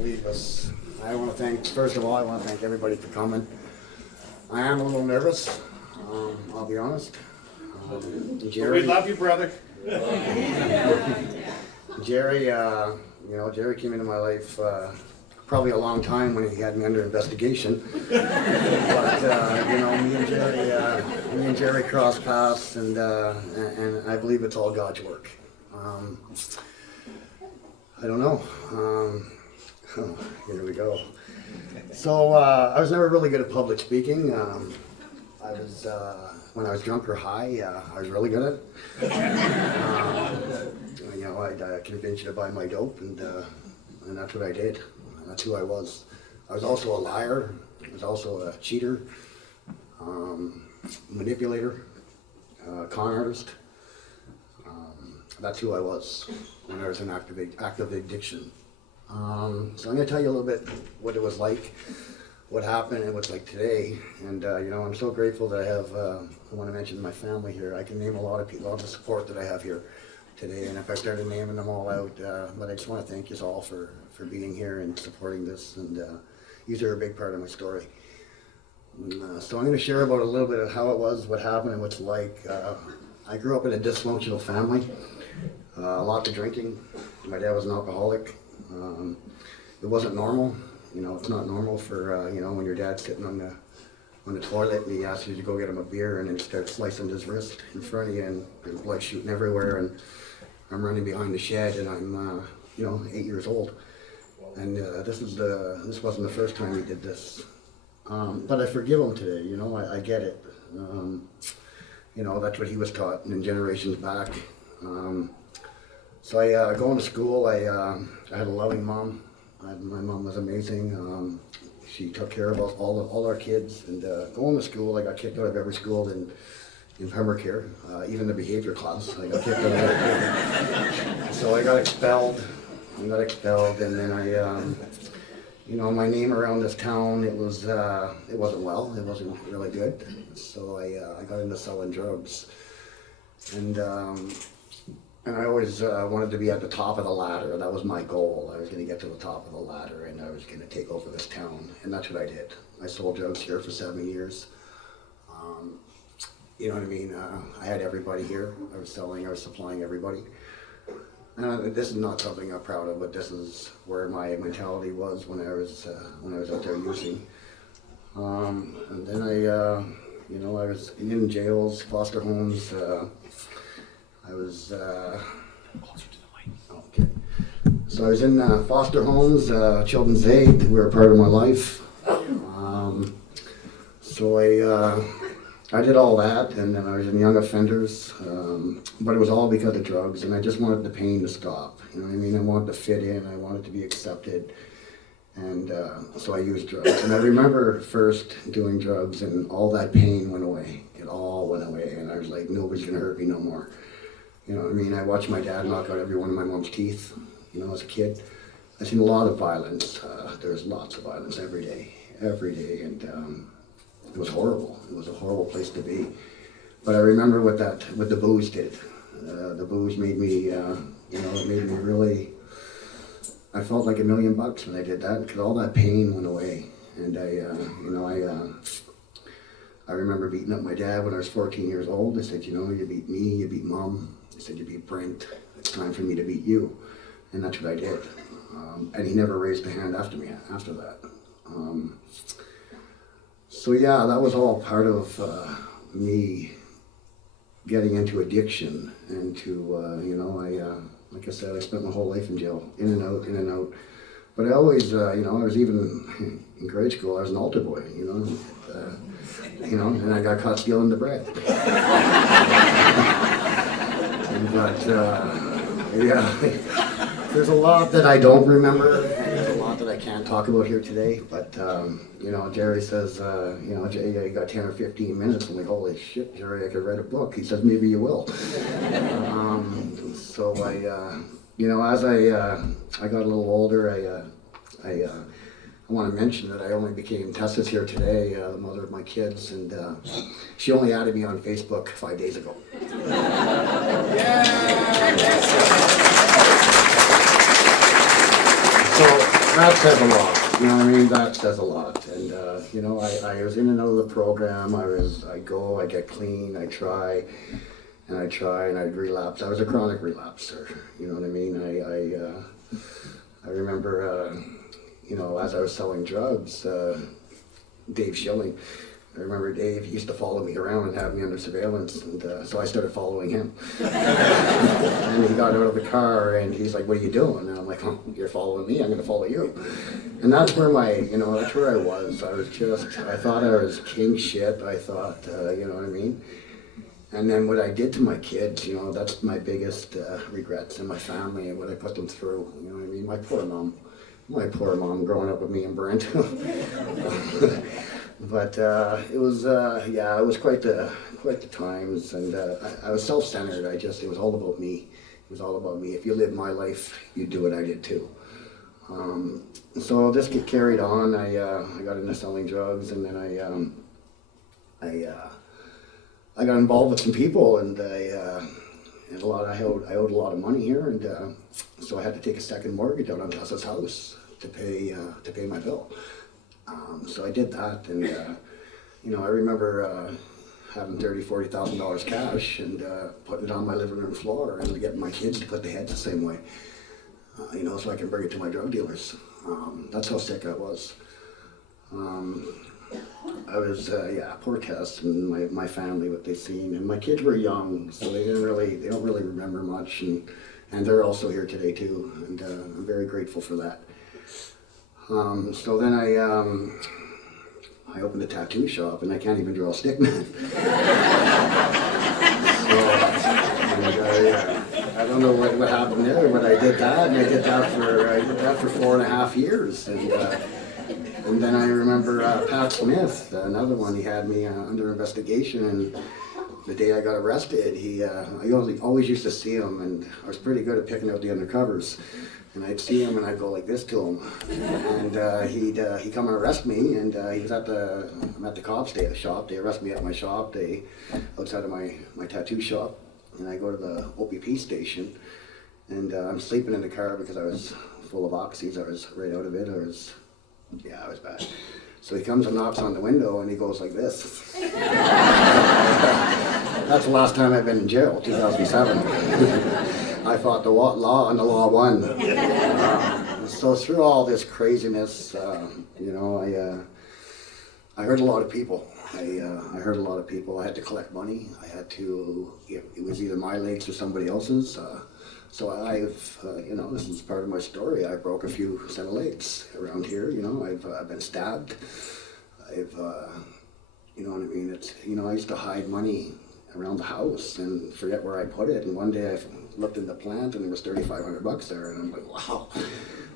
leave us. First of all, I want to thank everybody for coming. I am a little nervous, I'll be honest. Jerry, We love you, brother. Jerry, Jerry came into my life probably a long time when he had me under investigation. But me and Jerry crossed paths, and I believe it's all God's work. I don't know. Here we go. So I was never really good at public speaking. I was when I was drunk or high, I was really good at it. I'd convince you to buy my dope, and that's what I did. That's who I was. I was also a liar. I was also a cheater, manipulator, con artist. That's who I was when I was in active addiction. So I'm going to tell you a little bit what it was like, what happened, and what's like today. And I'm so grateful that I have. I want to mention my family here. I can name a lot of people, all the support that I have here today. And if I started naming them all out, but I just want to thank you all for being here and supporting this. And you are a big part of my story. So I'm going to share about a little bit of how it was, what happened, and what's like. I grew up in a dysfunctional family. A lot of drinking. My dad was an alcoholic. It wasn't normal. It's not normal for when your dad's sitting on the toilet and he asks you to go get him a beer and then starts slicing his wrist in front of you and there's blood shooting everywhere, and I'm running behind the shed and I'm 8 years old, and this wasn't the first time he did this, but I forgive him today. I get it. That's what he was taught and generations back. So I going to school. I had a loving mom. My mom was amazing. She took care of us, all our kids. And going to school, I got kicked out of every school in Pembroke here, even the behavior class. I got kicked out of everything. So I got expelled. And then my name around this town, it wasn't well. It wasn't really good. So I got into selling drugs. And I always wanted to be at the top of the ladder. That was my goal. I was going to get to the top of the ladder and I was going to take over this town. And that's what I did. I sold drugs here for 7 years. You know what I mean? I had everybody here. I was supplying everybody. And this is not something I'm proud of, but this is where my mentality was when I was out there using. And then I was in jails, foster homes. I was okay. So I was in foster homes, Children's Aid. They were a part of my life. So I did all that, and then I was in young offenders. But it was all because of drugs, and I just wanted the pain to stop. You know what I mean? I wanted to fit in. I wanted to be accepted, and so I used drugs. And I remember first doing drugs, and all that pain went away. It all went away, and I was like, nobody's gonna hurt me no more. You know what I mean? I watched my dad knock out every one of my mom's teeth, as a kid. I've seen a lot of violence. There's lots of violence every day, and it was horrible. It was a horrible place to be. But I remember what the booze did. The booze made me, it made me really, I felt like $1 million when I did that, because all that pain went away. And I remember beating up my dad when I was 14 years old. I said, you beat me, you beat Mom. I said, you beat Brent. It's time for me to beat you. And that's what I did. And he never raised a hand after that. So yeah, that was all part of me getting into addiction. And like I said, I spent my whole life in jail, in and out. But I always, I was even in grade school, I was an altar boy, and I got caught stealing the bread. But, there's a lot that I don't remember, and there's a lot that I can't talk about here today. But, Jerry says, Jay, you got 10 or 15 minutes. I'm like, holy shit, Jerry, I could write a book. He says, maybe you will. So as I got a little older, I want to mention that I only became Tessa's here today, the mother of my kids, and she only added me on Facebook 5 days ago. So that says a lot, you know what I mean? That says a lot. And, you know, I was in and out of the program. I go, I get clean, I try, and I'd relapse. I was a chronic relapser, you know what I mean? I remember, you know, as I was selling drugs, Dave Schilling, I remember Dave used to follow me around and have me under surveillance, and so I started following him. And he got out of the car and he's like, "What are you doing?" And I'm like, "Oh, you're following me, I'm gonna follow you." And that's where that's where I was. I thought I was king shit. I thought, you know what I mean? And then what I did to my kids, you know, that's my biggest regrets in my family and what I put them through, you know what I mean? My poor mom growing up with me and Brent. But it was quite the times, and I was self-centered. It was all about me. It was all about me. If you lived my life, you'd do what I did too. So this get carried on. I got into selling drugs, and then I got involved with some people, and I owed a lot of money here, and so I had to take a second mortgage out on Tessa's house to pay my bill. So I did that, and you know, I remember having $30,000-$40,000 cash and putting it on my living room floor and getting my kids to put their heads the same way, you know, so I can bring it to my drug dealers. That's how sick I was. I was, poor Tess and my family, what they seen, and my kids were young, so they don't really remember much, and they're also here today too, and I'm very grateful for that. So then I opened a tattoo shop, and I can't even draw a stick man. I don't know what happened there, but I did that, and I did that for 4.5 years, and then I remember Pat Smith, another one. He had me under investigation, and the day I got arrested, I always used to see him, and I was pretty good at picking out the undercovers. And I'd see him and I'd go like this to him, and he'd come and arrest me, and he was I'm at the cops' shop. They arrest me at my shop, outside of my tattoo shop, and I go to the OPP station, and I'm sleeping in the car because I was full of oxys. I was right out of it. I was bad. So he comes and knocks on the window, and he goes like this. That's the last time I've been in jail, 2007. I fought the law, and the law won. So through all this craziness, you know, I hurt a lot of people. I hurt a lot of people. I had to collect money. It was either my legs or somebody else's. So you know, this is part of my story. I broke a few set of legs around here. You know, I've been stabbed. You know what I mean? I used to hide money around the house and forget where I put it. And one day I looked in the plant and there was $3,500 there, and I'm like, wow,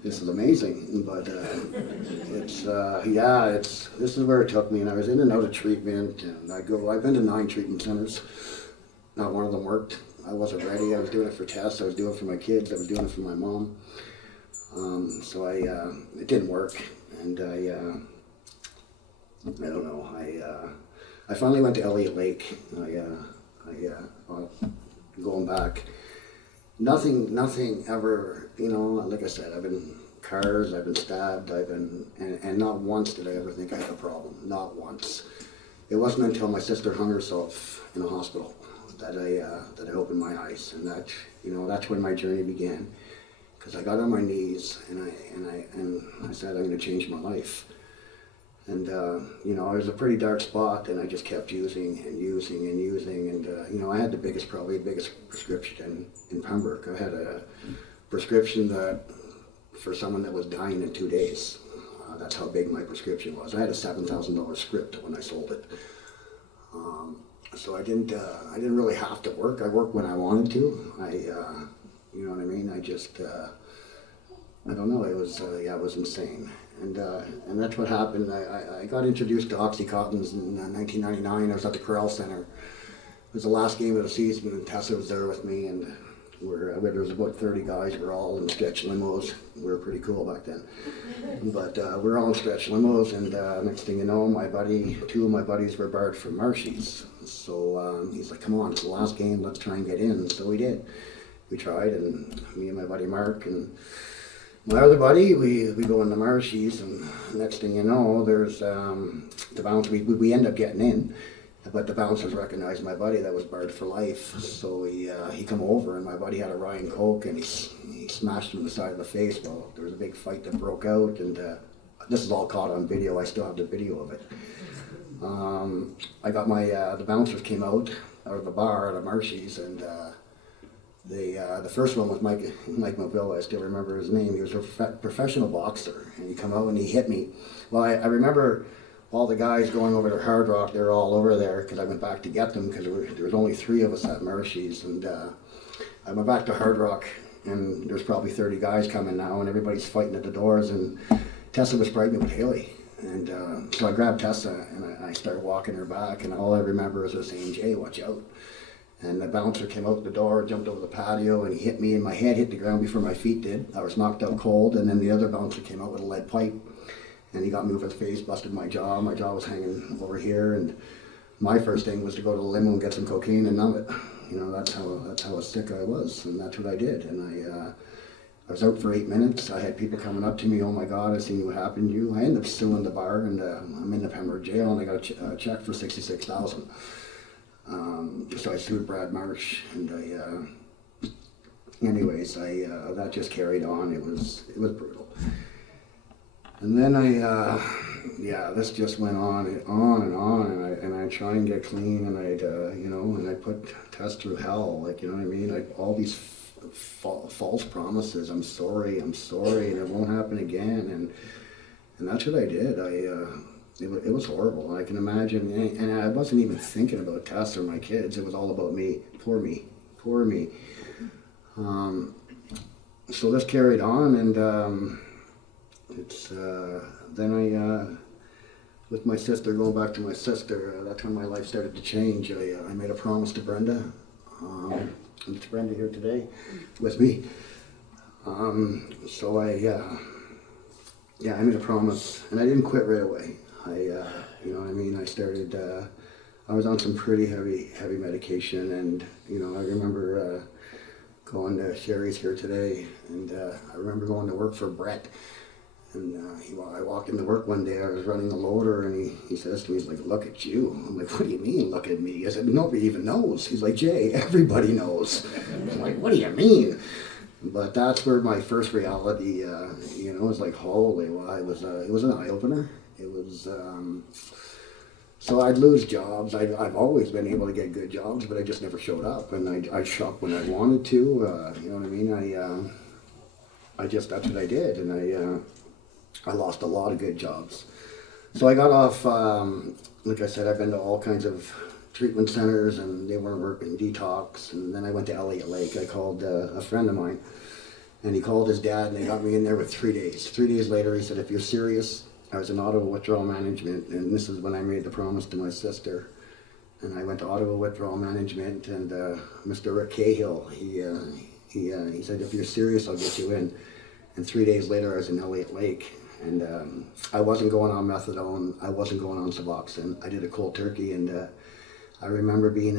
this is amazing. But this is where it took me, and I was in and out of treatment, and I've been to 9 treatment centers. Not one of them worked. I wasn't ready. I was doing it for Tess. I was doing it for my kids. I was doing it for my mom. So it didn't work, and I don't know. I finally went to Elliott Lake. Going back, nothing ever, you know, like I said, I've been cars, I've been stabbed, and not once did I ever think I had a problem. Not once. It wasn't until my sister hung herself in a hospital that I opened my eyes, and that's when my journey began. Because I got on my knees and I said, I'm going to change my life. And, you know, it was a pretty dark spot, and I just kept using, and you know, I had probably the biggest prescription in Pembroke. I had a prescription that, for someone that was dying in 2 days, that's how big my prescription was. I had a $7,000 script when I sold it. So I didn't really have to work. I worked when I wanted to. You know what I mean? I don't know, it was insane. And that's what happened. I got introduced to Oxycontins in 1999. I was at the Corral Center. It was the last game of the season, and Tessa was there with me, and there was about 30 guys. We were all in stretch limos. We were pretty cool back then. But we were all in stretch limos, and next thing you know, 2 of my buddies were barred from Marshies. So he's like, come on, it's the last game, let's try and get in. So we did. We tried, and me and my buddy Mark, and my other buddy, we go in the marshes, and next thing you know, there's the bouncer. We end up getting in, but the bouncers recognized my buddy that was barred for life. So he come over, and my buddy had a Ryan Coke, and he smashed him in the side of the face. Well, there was a big fight that broke out, and this is all caught on video. I still have the video of it. I got my the bouncers came out of the bar at the marshes, and. The first one was Mike Mobile. I still remember his name. He was a professional boxer, and he come out and he hit me. Well, I remember all the guys going over to Hard Rock. They were all over there because I went back to get them because there was only 3 of us at Marshies, and I went back to Hard Rock, and there's probably 30 guys coming now, and everybody's fighting at the doors, and Tessa was pregnant with Haley. And so I grabbed Tessa and I started walking her back, and all I remember is her saying, "Jay, watch out." And the bouncer came out the door, jumped over the patio, and he hit me, and my head hit the ground before my feet did. I was knocked out cold, and then the other bouncer came out with a lead pipe, and he got me over the face, busted my jaw. My jaw was hanging over here, and my first thing was to go to the limo and get some cocaine and numb it. You know, that's how sick I was, and that's what I did. And I was out for 8 minutes. I had people coming up to me, "Oh my God, I seen what happened to you." I ended up suing the bar, and I'm in the Pembroke jail, and I got a check for $66,000. So I sued Brad Marsh, and anyways, that just carried on. It was brutal. And then this just went on and on, and I try and get clean, and and I put Tess through hell, like, you know what I mean? All these false promises. I'm sorry, and it won't happen again, and that's what I did. It was horrible. I can imagine, and I wasn't even thinking about Tess or my kids. It was all about me. Poor me. So this carried on, and then with my sister, going back to my sister, that's when my life started to change. I made a promise to Brenda. And it's Brenda here today with me. So I made a promise, and I didn't quit right away. You know what I mean? I started, I was on some pretty heavy medication, and, I remember going to Sherry's here today, and I remember going to work for Brett, and I walked into work one day. I was running the loader, and he says to me, he's like, "Look at you." I'm like, "What do you mean, look at me?" I said, "Nobody even knows." He's like, "Jay, everybody knows." I'm like, "What do you mean?" But that's where my first reality, it was like, holy, well, it was an eye-opener. It was, so I'd lose jobs. I've always been able to get good jobs, but I just never showed up, and I'd shop when I wanted to, you know what I mean? That's what I did, and I lost a lot of good jobs. So I got off, like I said, I've been to all kinds of treatment centers, and they weren't working, detox, and then I went to Elliott Lake. I called a friend of mine, and he called his dad, and they got me in there with 3 days. 3 days later, he said, "If you're serious," I was in Ottawa Withdrawal Management, and this is when I made the promise to my sister. And I went to Ottawa Withdrawal Management, and Mr. Rick Cahill, he said, "If you're serious, I'll get you in." And 3 days later, I was in Elliott Lake, and I wasn't going on methadone, I wasn't going on Suboxone. I did a cold turkey, and I remember being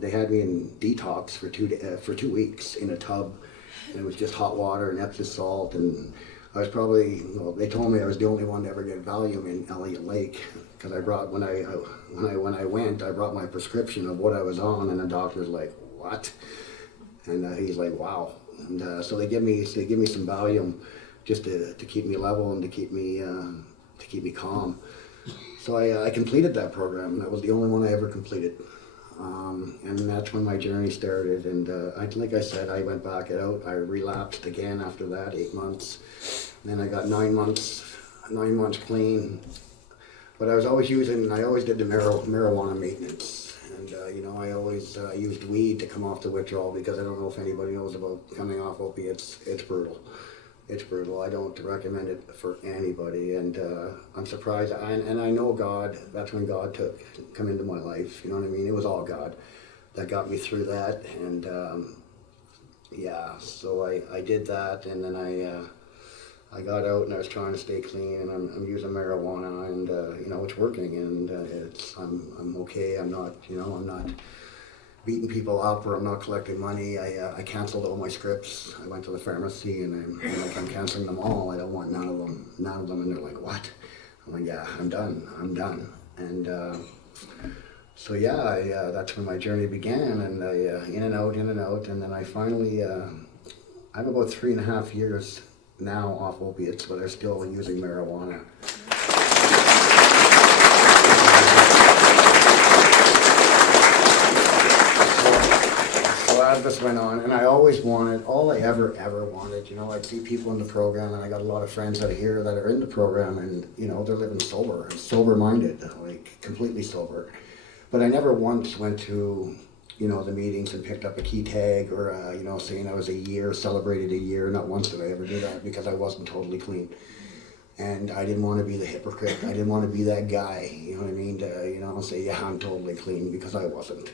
they had me in detox for 2 weeks in a tub, and it was just hot water and Epsom salt, and I was they told me I was the only one to ever get Valium in Elliott Lake, because I brought, when I went, I brought my prescription of what I was on, and the doctor's like, "What?" And he's like, "Wow." And so they give me some Valium just to keep me level and to keep me calm. So I completed that program. That was the only one I ever completed. And that's when my journey started. And like I said, I went back out. I relapsed again after that, 8 months. Then I got 9 months clean. But I was always I always did the marijuana maintenance. And, I always used weed to come off the withdrawal, because I don't know if anybody knows about coming off opiates. It's brutal. It's brutal. I don't recommend it for anybody, and I'm surprised. And I know God. That's when God come into my life. You know what I mean? It was all God that got me through that, and So I did that, and then I got out, and I was trying to stay clean, and I'm using marijuana, and it's working, and I'm okay. I'm not. beating people up or I'm not collecting money. I canceled all my scripts. I went to the pharmacy and I'm like, I'm canceling them all. I don't want none of them. None of them. And they're like, what? I'm like, yeah, I'm done. I'm done. And so yeah, that's when my journey began. And I in and out, and then I finally I'm about 3.5 years now off opiates, but I'm still using marijuana. So as this went on, and I always wanted, all I ever wanted, you know, I'd see people in the program, and I got a lot of friends out here that are in the program, and, you know, they're living sober-minded, like completely sober. But I never once went to, you know, the meetings and picked up a key tag or, you know, saying I was celebrated a year. Not once did I ever do that because I wasn't totally clean. And I didn't want to be the hypocrite. I didn't want to be that guy, you know what I mean, to, you know, say, yeah, I'm totally clean, because I wasn't.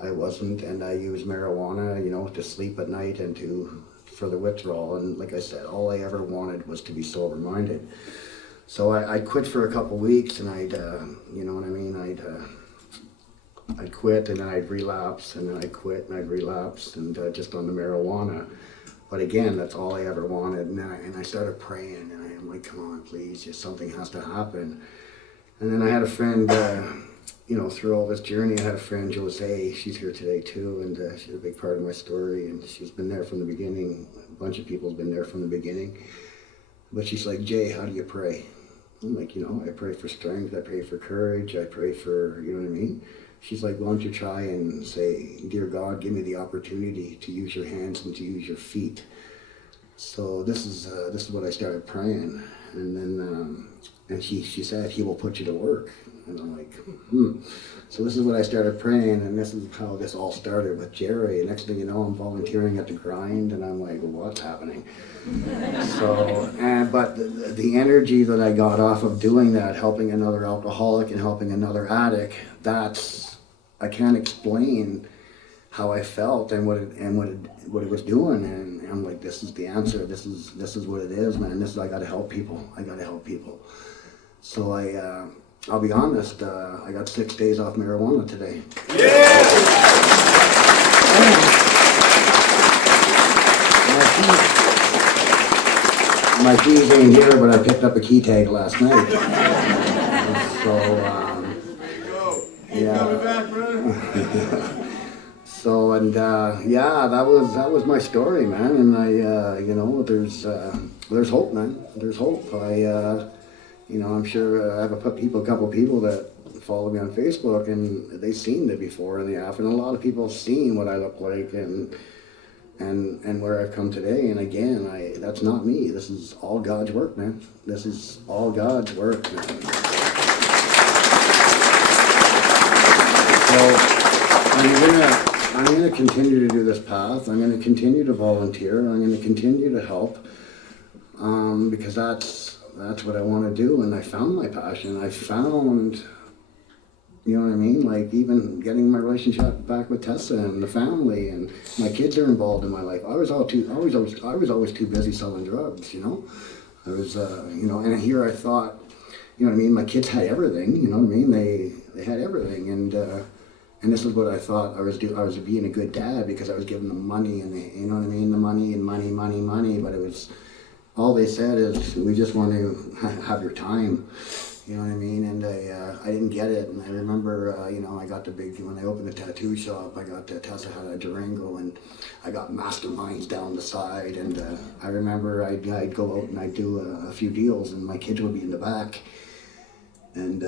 And I used marijuana, you know, to sleep at night and for the withdrawal. And like I said, all I ever wanted was to be sober-minded. So I quit for a couple weeks, and I'd, you know what I mean, I'd quit, and then I'd relapse, and then I'd quit, and I'd relapse, and just on the marijuana. But again, that's all I ever wanted. And I started praying, and I'm like, come on, please, just something has to happen. And then I had a friend, you know, through all this journey, I had a friend, Jose. She's here today too, and she's a big part of my story, and she's been there from the beginning. A bunch of people have been there from the beginning. But she's like, Jay, how do you pray? I'm like, you know, I pray for strength, I pray for courage, I pray for, you know what I mean? She's like, why don't you try and say, dear God, give me the opportunity to use your hands and to use your feet. So this is what I started praying. And then, and she said, he will put you to work. And I'm like, So this is what I started praying, and this is how this all started with Jerry. Next thing you know, I'm volunteering at the grind, and I'm like, what's happening? So, but the energy that I got off of doing that, helping another alcoholic and helping another addict, I can't explain how I felt and what it was doing. And I'm like, this is the answer. This is what it is, man. I got to help people. I got to help people. So I'll be honest, I got 6 days off marijuana today. Yeah! My keys ain't here, but I picked up a key tag last night. So, there you go. Yeah. Coming back, brother. So, and yeah, that was my story, man. And I, you know, there's hope, man. There's hope. You know, I'm sure I have a couple people that follow me on Facebook, and they've seen the before and the after, and a lot of people have seen what I look like and where I've come today. And again, that's not me. This is all God's work, man. This is all God's work, man. So I'm gonna continue to do this path. I'm gonna continue to volunteer. I'm gonna continue to help, because that's what I want to do. And I found my passion. I found, you know what I mean? Like even getting my relationship back with Tessa and the family, and my kids are involved in my life. I was always too busy selling drugs, you know? I was, you know, and here I thought, you know what I mean? My kids had everything, you know what I mean? They had everything, and this is what I thought I was being a good dad, because I was giving them money, and you know what I mean? The money and money, but it was, all they said is, we just want to have your time, you know what I mean? And I didn't get it. And I remember, you know, I got when I opened the tattoo shop, I got Tessa had a Durango, and I got Masterminds down the side. And I remember I'd go out and I'd do a few deals, and my kids would be in the back. And,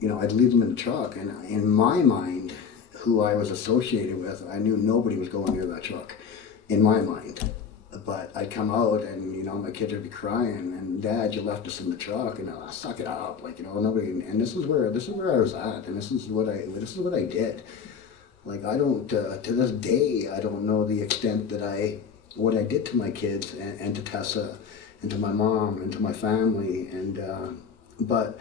you know, I'd leave them in the truck. And in my mind, who I was associated with, I knew nobody was going near that truck, in my mind. But I'd come out, and, you know, my kids would be crying, and Dad, you left us in the truck, and I suck it up, like, you know, nobody. And this is where I was at, and this is what I did. Like, I don't, to this day, I don't know the extent what I did to my kids and to Tessa and to my mom and to my family, and but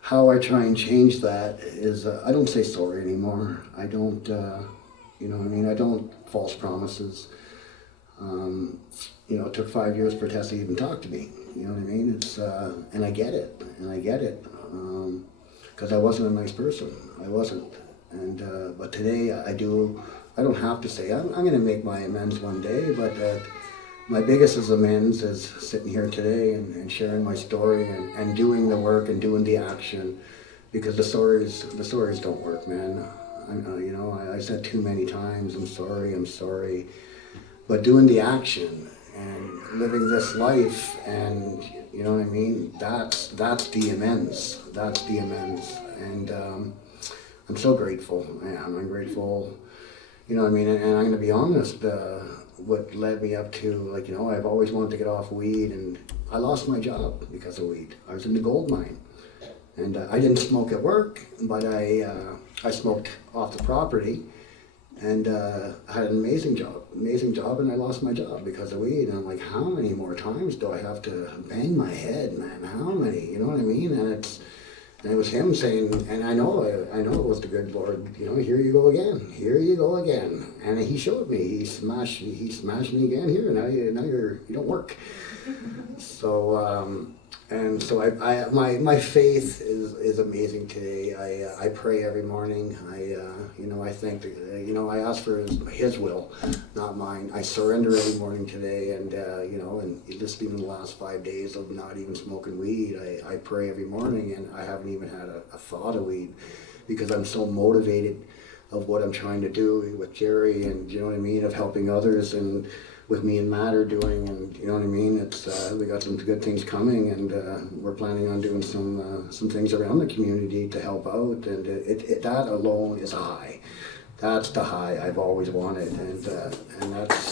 how I try and change that is, I don't say sorry anymore. I don't, you know what I mean? I don't false promises. You know, it took 5 years for Tessa to even talk to me. You know what I mean? It's and I get it, because I wasn't a nice person. I wasn't, But today I don't have to say, I'm going to make my amends one day, but my biggest amends is sitting here today and sharing my story and doing the work and doing the action, because the stories don't work, man. I said too many times, I'm sorry, but doing the action and living this life, and you know what I mean, that's the amends, and I'm so grateful, man. I'm grateful, you know what I mean, and I'm gonna be honest, what led me up to, like, I've always wanted to get off weed, and I lost my job because of weed. I was in the gold mine, and I didn't smoke at work, but I smoked off the property, and I had an amazing job, and I lost my job because of weed. And I'm like, how many more times do I have to bang my head, man? How many? You know what I mean? And it was him saying, and I know it was the good Lord. Here you go again. And he showed me. He smashed me again. Here now you don't work. So. And so my faith is amazing today. I pray every morning. I thank, I ask for his will, not mine. I surrender every morning today, and and just even the last 5 days of not even smoking weed, I pray every morning, and I haven't even had a thought of weed, because I'm so motivated of what I'm trying to do with Jerry, and you know what I mean, of helping others, and with me and Matt are doing, and you know what I mean. It's we got some good things coming, and we're planning on doing some things around the community to help out, and that alone is a high. That's the high I've always wanted, and that's.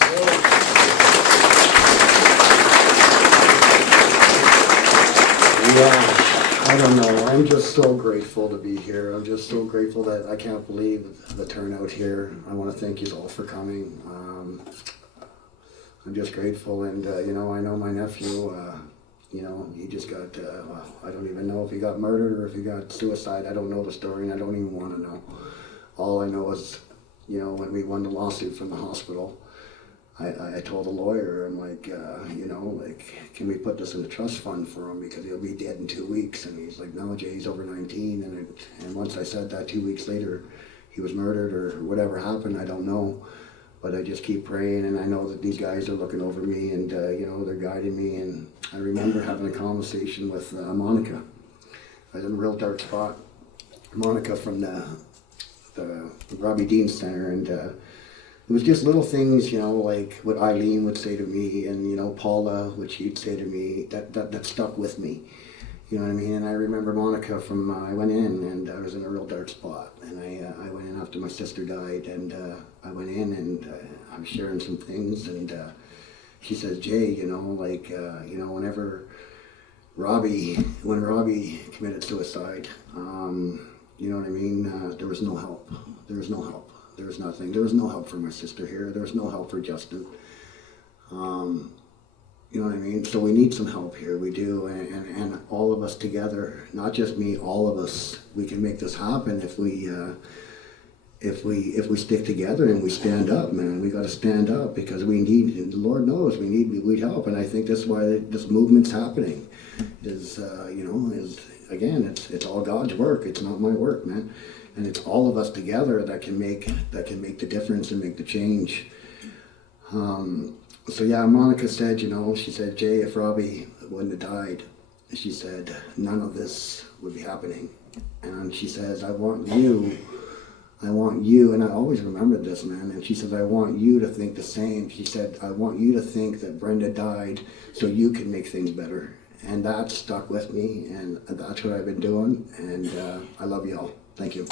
Yeah. I don't know. I'm just so grateful to be here. I'm just so grateful that I can't believe the turnout here. I want to thank you all for coming. I'm just grateful, and I know my nephew. He just got. I don't even know if he got murdered or if he got suicide. I don't know the story, and I don't even want to know. All I know is, when we won the lawsuit from the hospital, I told the lawyer, I'm like, can we put this in a trust fund for him, because he'll be dead in 2 weeks? And he's like, no, Jay, he's over 19. And once I said that, 2 weeks later, he was murdered, or whatever happened, I don't know. But I just keep praying, and I know that these guys are looking over me, and they're guiding me. And I remember having a conversation with Monica. I was in a real dark spot. Monica from the Robbie Dean Center, and it was just little things, like what Eileen would say to me, and Paula, what she'd say to me, that stuck with me. You know what I mean? And I remember Monica from, I went in, and I was in a real dark spot, and I went in after my sister died, and I went in, and I was sharing some things, and she says, Jay, whenever when Robbie committed suicide, you know what I mean, there was no help. There was no help. There was nothing. There was no help for my sister here. There was no help for Justin. You know what I mean? So we need some help here. We do, and all of us together, not just me, all of us, we can make this happen if we stick together and we stand up, man. We got to stand up, because we need. The Lord knows we need help, and I think that's why this movement's happening. Is again, it's all God's work. It's not my work, man. And it's all of us together that can make the difference and make the change. So yeah, Monica said, she said, Jay, if Robbie wouldn't have died, she said, none of this would be happening. And she says, I want you, and I always remembered this, man. And she says, I want you to think the same. She said, I want you to think that Brenda died so you can make things better. And that stuck with me, and that's what I've been doing. And I love you all. Thank you.